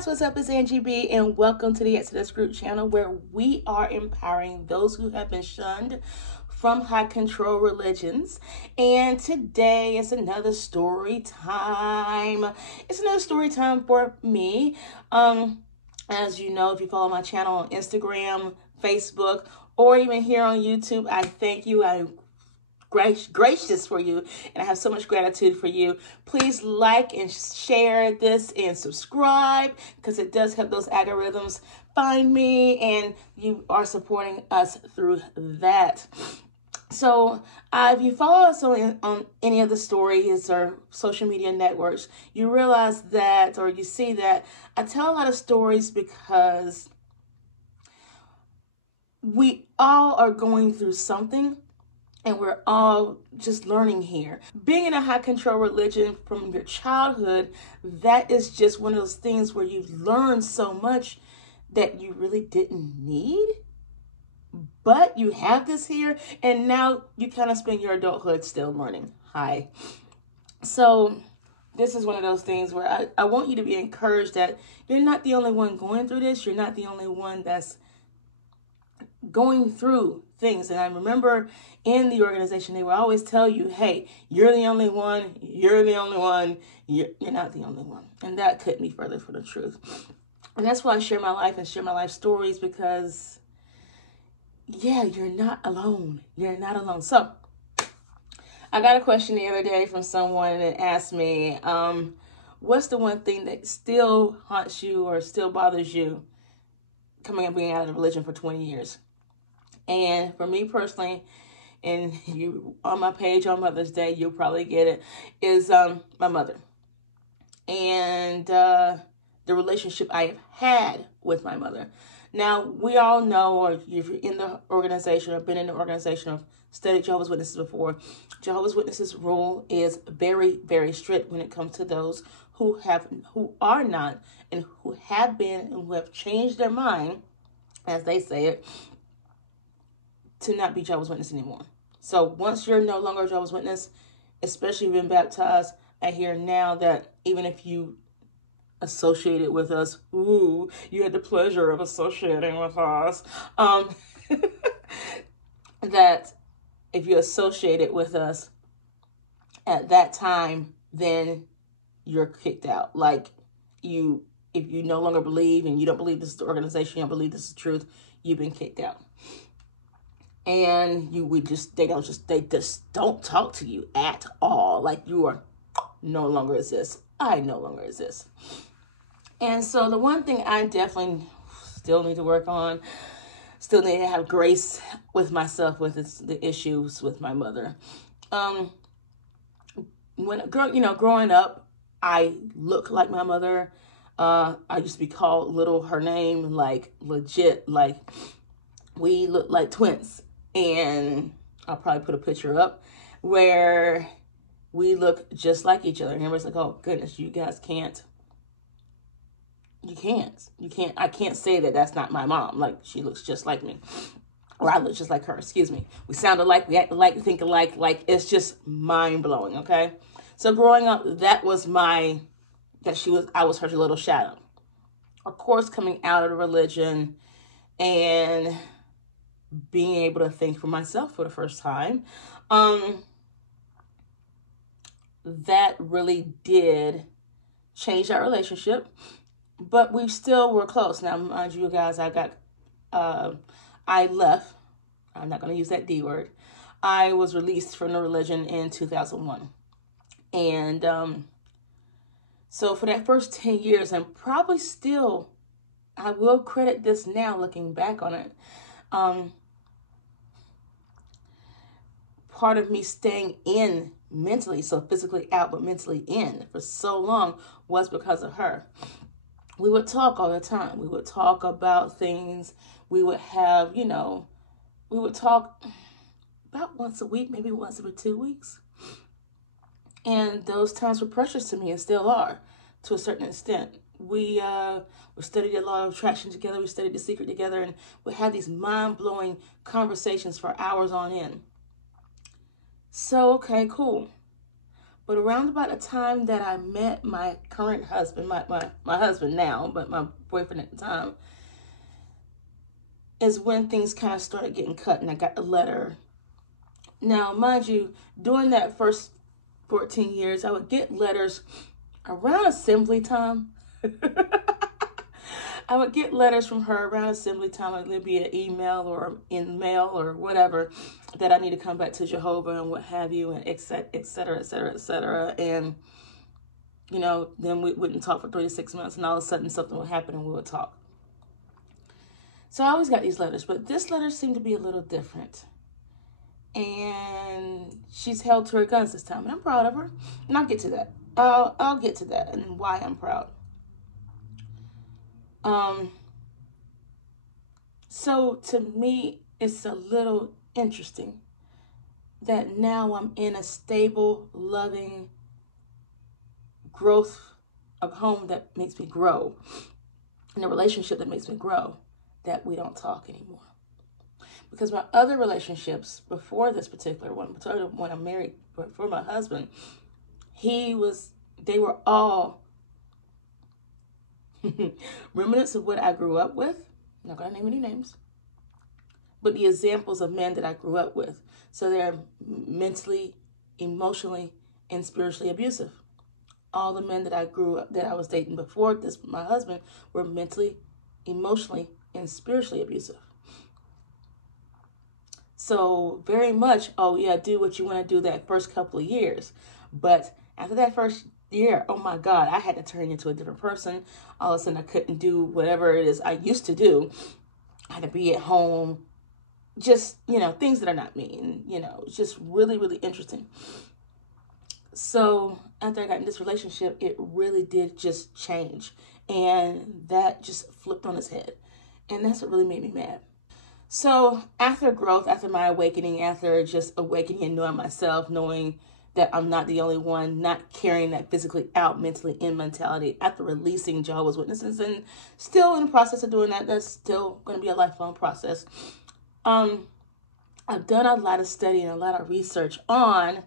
guys, what's up? It's Angie B, and welcome to the Exodus Group channel, where we are empowering those who have been shunned from high control religions. And today is another story time. It's another story time for me. As you know, if you follow my channel on Instagram, Facebook, or even here on YouTube, I thank you. I'm gracious for you, and I have so much gratitude for you. Please like and share this and subscribe, because it does help those algorithms find me, and you are supporting us through that. So if you follow us on any of the stories or social media networks, you realize that, or you see that I tell a lot of stories because we all are going through something, and we're all just learning here. Being in a high control religion from your childhood, that is just one of those things where you've learned so much that you really didn't need. But you have this here, and now you kind of spend your adulthood still learning. Hi. So this is one of those things where I want you to be encouraged that you're not the only one going through this. You're not the only one that's going through things. And I remember in the organization, they would always tell you, hey, you're the only one, you're the only one, you're not the only one. And that couldn't be further from the truth. And that's why I share my life and share my life stories, because yeah, you're not alone. You're not alone. So I got a question the other day from someone that asked me, what's the one thing that still haunts you or still bothers you coming and being out of the religion for 20 years? And for me personally, and you on my page on Mother's Day, you'll probably get it, is my mother. And the relationship I have had with my mother. Now, we all know, or if you're in the organization or been in the organization or studied Jehovah's Witnesses before, Jehovah's Witnesses rule is very, very strict when it comes to those who are not, and who have been, and who have changed their mind, as they say it, to not be Jehovah's Witness anymore. So once you're no longer a Jehovah's Witness, especially if you've been baptized, I hear now that even if you associated with us, ooh, you had the pleasure of associating with us, that if you associated with us at that time, then you're kicked out. Like, if you no longer believe, and you don't believe this is the organization, you don't believe this is the truth, you've been kicked out. And they just don't talk to you at all. Like, you are no longer exist. I no longer exist. And so the one thing I definitely still need to work on, still need to have grace with myself with, is the issues with my mother. Growing up, I look like my mother. I used to be called her name, like legit, like we look like twins. And I'll probably put a picture up where we look just like each other. And everybody's like, oh goodness, you guys can't. I can't say that that's not my mom. Like, she looks just like me. Or I look just like her, excuse me. We sound alike, we act alike, we think alike. Like, it's just mind-blowing, okay? So growing up, I was her little shadow. Of course, coming out of the religion and being able to think for myself for the first time, that really did change that relationship. But we still were close. Now, mind you guys, I left. I'm not going to use that D word. I was released from the religion in 2001. And so for that first 10 years, and probably still, I will credit this now looking back on it, part of me staying in mentally, so physically out, but mentally in for so long, was because of her. We would talk all the time. We would talk about things. We would have, we would talk about once a week, maybe once every 2 weeks. And those times were precious to me, and still are, to a certain extent. We studied a law of attraction together. We studied The Secret together, and we had these mind-blowing conversations for hours on end. So, okay, cool. But around about the time that I met my current husband, my husband now, but my boyfriend at the time, is when things kind of started getting cut, and I got a letter. Now, mind you, during that first 14 years, I would get letters around assembly time. I would get letters from her around assembly time. It would be an email or in mail or whatever, that I need to come back to Jehovah and what have you, and et cetera, et cetera, et cetera, et cetera. And, you know, then we wouldn't talk for 3 to 6 months, and all of a sudden something would happen and we would talk. So I always got these letters, but this letter seemed to be a little different. And she's held to her guns this time, and I'm proud of her. And I'll get to that. I'll get to that and why I'm proud. So to me, it's a little interesting that now I'm in a stable, loving growth of home that makes me grow, in a relationship that makes me grow, that we don't talk anymore. Because my other relationships before this particular one, when I'm married, before my husband, they were all remnants of what I grew up with. I'm not going to name any names, but the examples of men that I grew up with. So they're mentally, emotionally, and spiritually abusive. All the men that I was dating before my husband, were mentally, emotionally, and spiritually abusive. So very much, oh yeah, do what you want to do that first couple of years. But after that first year, oh my God, I had to turn into a different person. All of a sudden I couldn't do whatever it is I used to do. I had to be at home, just, things that are not me. And, it's just really, really interesting. So after I got in this relationship, it really did just change. And that just flipped on its head. And that's what really made me mad. So after growth, after my awakening, after just awakening and knowing myself, knowing that I'm not the only one, not carrying that physically out, mentally in mentality, after releasing Jehovah's Witnesses, and still in the process of doing that, that's still going to be a lifelong process. I've done a lot of study and a lot of research on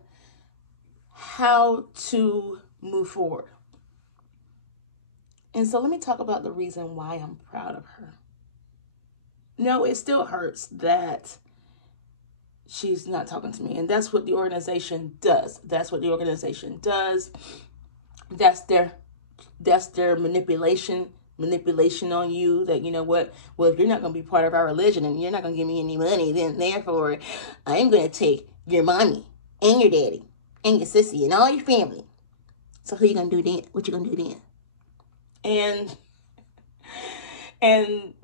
how to move forward. And so let me talk about the reason why I'm proud of her. No, it still hurts that she's not talking to me. And that's what the organization does. That's what the organization does. That's their manipulation on you, that, well, if you're not going to be part of our religion and you're not going to give me any money, then therefore I'm going to take your mommy and your daddy and your sissy and all your family. So who you going to do then? What you going to do then? And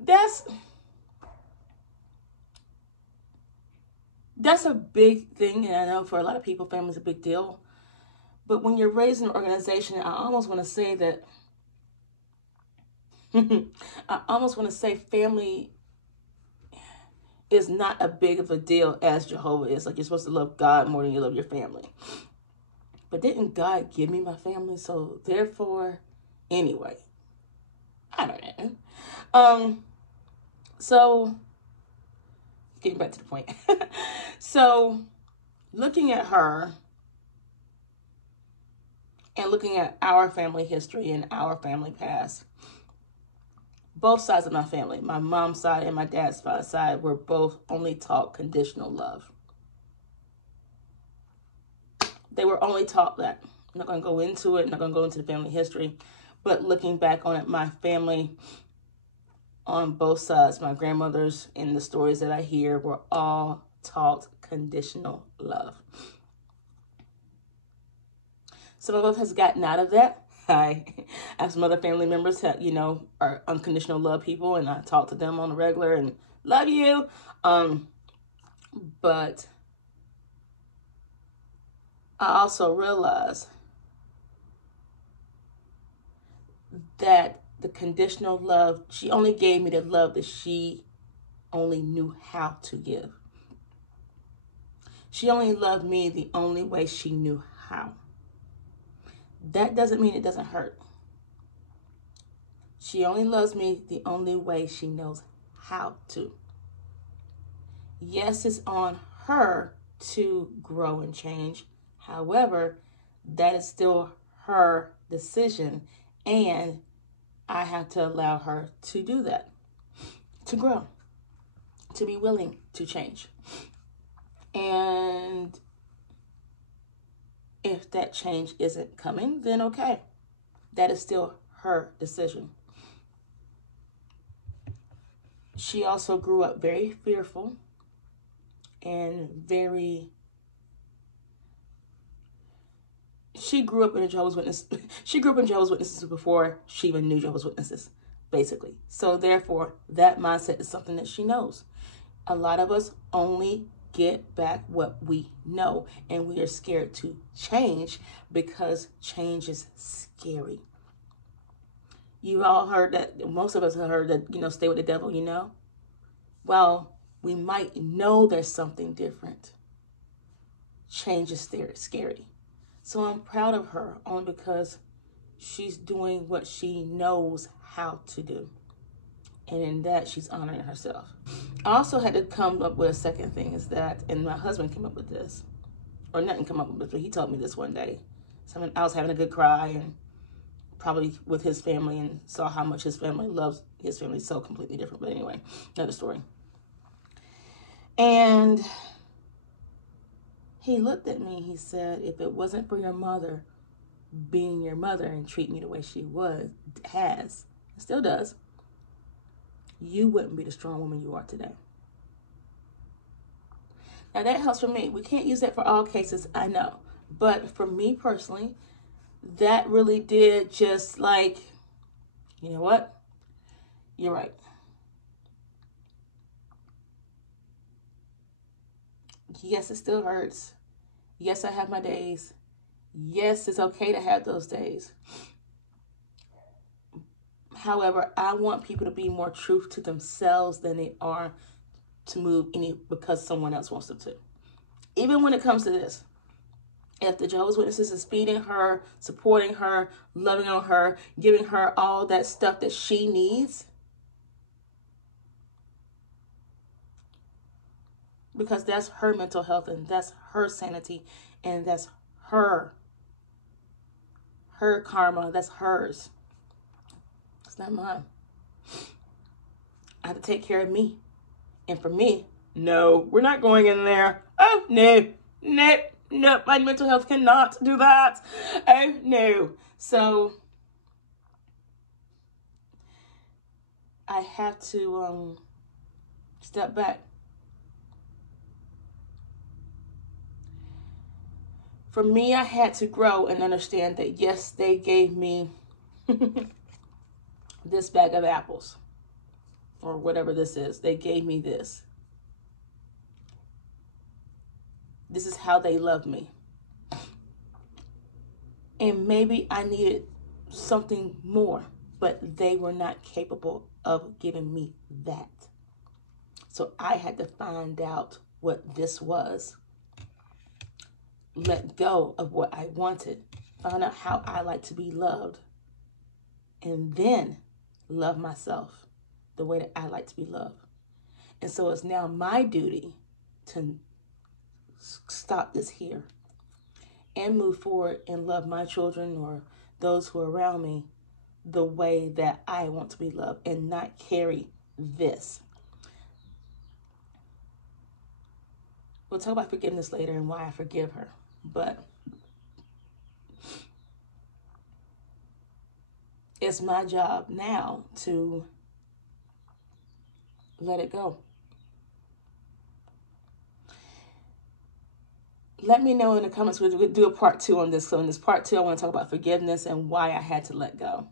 that's a big thing, and I know for a lot of people, family's a big deal. But when you're raised in an organization, I almost want to say that family is not a big of a deal as Jehovah is. Like, you're supposed to love God more than you love your family. But didn't God give me my family? So therefore, anyway, I don't know. So getting back to the point. So looking at her and looking at our family history and our family past, both sides of my family, my mom's side and my dad's side, were both only taught conditional love. They were only taught that. I'm not going to go into it. I'm not going to go into the family history. But looking back on it, my family on both sides, my grandmothers, and the stories that I hear, were all taught conditional love. Some of us has gotten out of that. I have some other family members that, are unconditional love people, and I talk to them on the regular and love you. But I also realize that the conditional love, she only gave me the love that she only knew how to give. She only loved me the only way she knew how. That doesn't mean it doesn't hurt. She only loves me the only way she knows how to. Yes, it's on her to grow and change. However, that is still her decision. And I have to allow her to do that, to grow, to be willing to change. And if that change isn't coming, then okay. That is still her decision. She also grew up very fearful and she grew up in a Jehovah's Witness. She grew up in Jehovah's Witnesses before she even knew Jehovah's Witnesses, basically. So therefore, that mindset is something that she knows. A lot of us only get back what we know, and we are scared to change because change is scary. You all heard that, most of us have heard that, stay with the devil, Well, we might know there's something different. Change is scary. So I'm proud of her only because she's doing what she knows how to do. And in that, she's honoring herself. I also had to come up with a second thing is that, and my husband came up with this, or nothing come up with this, but he told me this one day. So I was having a good cry and probably with his family and saw how much his family loves his family so completely different. But anyway, another story. And he looked at me, he said, if it wasn't for your mother being your mother and treating me the way she has, and still does, you wouldn't be the strong woman you are today. Now that helps for me. We can't use that for all cases, I know. But for me personally, that really did just like, you know what? You're right. Yes, it still hurts. Yes, I have my days. Yes, it's okay to have those days. However, I want people to be more true to themselves than they are to move because someone else wants them to. Even when it comes to this, if the Jehovah's Witnesses is feeding her, supporting her, loving on her, giving her all that stuff that she needs, because that's her mental health and that's her sanity and that's her karma, that's hers. It's not mine. I have to take care of me. And for me, no, we're not going in there. Oh, no, my mental health cannot do that. Oh, no. So I have to step back. For me, I had to grow and understand that, yes, they gave me this bag of apples or whatever this is. They gave me this. This is how they love me. And maybe I needed something more, but they were not capable of giving me that. So I had to find out what this was. Let go of what I wanted. Find out how I like to be loved. And then love myself the way that I like to be loved. And so it's now my duty to stop this here and move forward and love my children or those who are around me the way that I want to be loved and not carry this. We'll talk about forgiveness later and why I forgive her. But it's my job now to let it go. Let me know in the comments. We'll do a part 2 on this. So in this part 2, I want to talk about forgiveness and why I had to let go.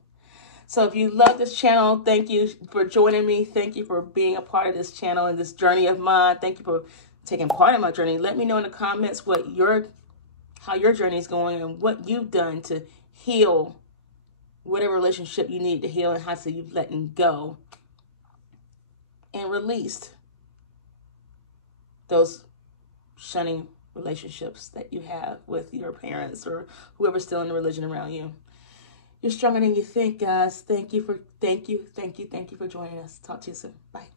So if you love this channel, thank you for joining me. Thank you for being a part of this channel and this journey of mine. Thank you for taking part in my journey. Let me know in the comments how your journey is going and what you've done to heal whatever relationship you need to heal and how to you've letting go and released those shunning relationships that you have with your parents or whoever's still in the religion around you. You're stronger than you think, guys. Thank you for joining us. Talk to you soon. Bye.